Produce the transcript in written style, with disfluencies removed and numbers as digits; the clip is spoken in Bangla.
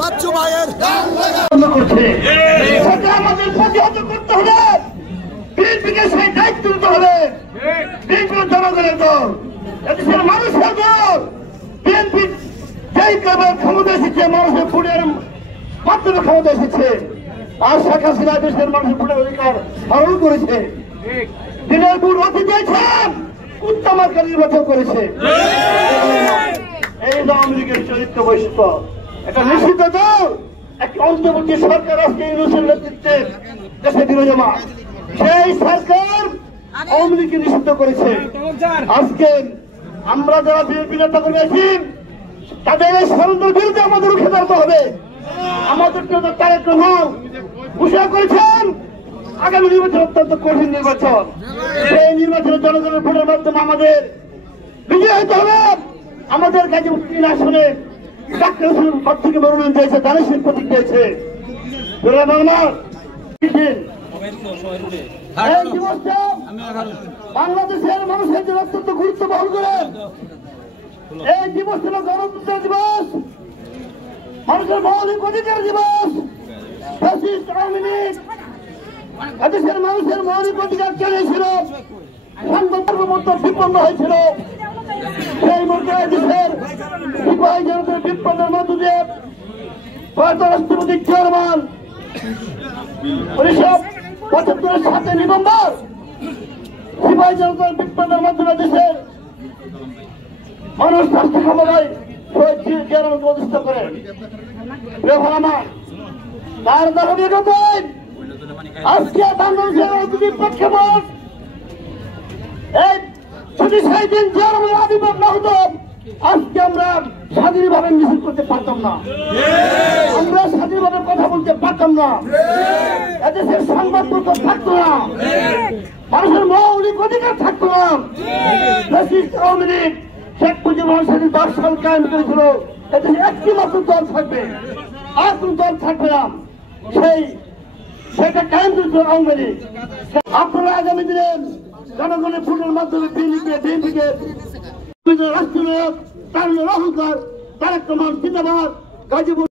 বাচ্চু ভাইয়ের আমাদের প্রতিহত করতে হবে, বিএনপিকে সেই দায়িত্ব নিতে হবে। বিএনপি জনগণের দল, এদেশের মানুষের দল। বিএনপি যেই কেবল ক্ষমতা এসেছে মানুষের ভোটের মাধ্যমে ক্ষমতা এসেছে, আর শেখ হাসিনা দেশের মানুষের ভোটের অধিকার হরণ করেছে। দিনের ভোট হতে দিয়েছেন, উত্তমার্কা নির্বাচন করেছে। এই আওয়ামী লীগের চরিত্র বৈশিষ্ট্য। একটা নিষিদ্ধ দল, একটি অন্তর্বর্তী সরকার আজকে ইউনূসের নেতৃত্বে দেশে বিরাজমান। সেই সরকার আওয়ামী লীগকে নিষিদ্ধ করেছে। আজকে আমরা যারা বিএনপি নেতা করেছি তাদের এই ষড়যন্ত্রের বিরুদ্ধে আমাদের রুখে দাঁড়াতে হবে। আমাদের জন্য তারেক রহমান ঘোষণা করেছেন আগামী নির্বাচন অত্যন্ত কঠিন নির্বাচন। সেই নির্বাচনে জনগণের ভোটের মাধ্যমে আমাদের বিজয় হতে হবে। আমাদের কাছে 3 আসনে ডাক্তার পদ থেকে মনোনয়ন দিয়েছে, দানেশের প্রতীক দিয়েছে। বাংলাদেশের মানুষের জন্য অত্যন্ত গুরুত্ব বহন করে। এই দিবস হল গণতন্ত্র দিবস, মানুষের মৌলিক অধিকার দিবস। এদেশের মানুষের মৌলিক অধিকার কেড়েছিল, সার্বভৌমত্ব বিপন্ন হয়েছিল। সেই মধ্যে দেশের সিপাহী জনতার বিপ্লবের মধ্য দিয়ে রাষ্ট্রপতি চেয়ারম্যান 1975 7 নভেম্বর সিপাহী জনতার বিপ্লবের মাধ্যমে দেশের মানুষ রাষ্ট্র ক্ষমতায় চেয়ারম্যান প্রতিষ্ঠা করে। তার ধারাবাহিকতায় আজকে বাংলাদেশের প্রেক্ষাপট যদি সেই দিন চেয়ারম্যানের আবির্ভাব না হতো আজকে আমরা স্বাধীনভাবে মিছিল করতে পারতাম না, আমরা স্বাধীনভাবে কথা বলতে পারতাম না, এদেশের সংবাদপত্র থাকতো না, মানুষের মৌলিক অধিকার থাকতো না। আওয়ামী লীগ শেখ মুজিবুর রহমান 10 সাল কায়েম করেছিল, এদেশে একটি মাত্র দল থাকবে, আর কোন দল থাকবে না। সেটা কায়েম করেছিল আওয়ামী লীগ। আপনারা আগামী দিনে জনগণের ভোটের মাধ্যমে বিএনপিকে রাষ্ট্রীয় অহংকার তারেক রহমান জিন্দাবাদ গাজীপুর